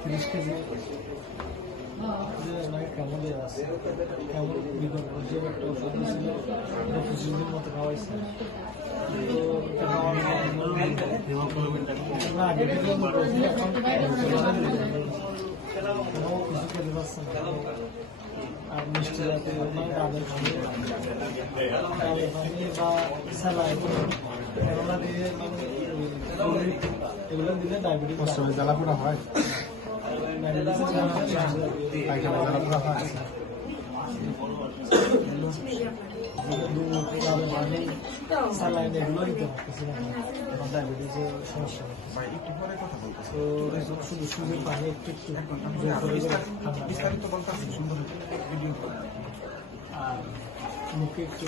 তিরিশ কেজি কেমন আছে কেমন বিগত যে একটা ওষুধ ছিল কিছুদিন মতো খাওয়াইছে আর মিষ্টি জাতীয় ডাবের পানি বা স্যালাইন এগুলো দিয়ে এগুলো দিলে ডায়াবেটিস জ্বালাপোড়া হয় স্যালাইন এগুলো দিতে পারতেছি না ডায়াবেটিসের সমস্যা তো শুধু শুধু পানি একটু আর মুখে একটু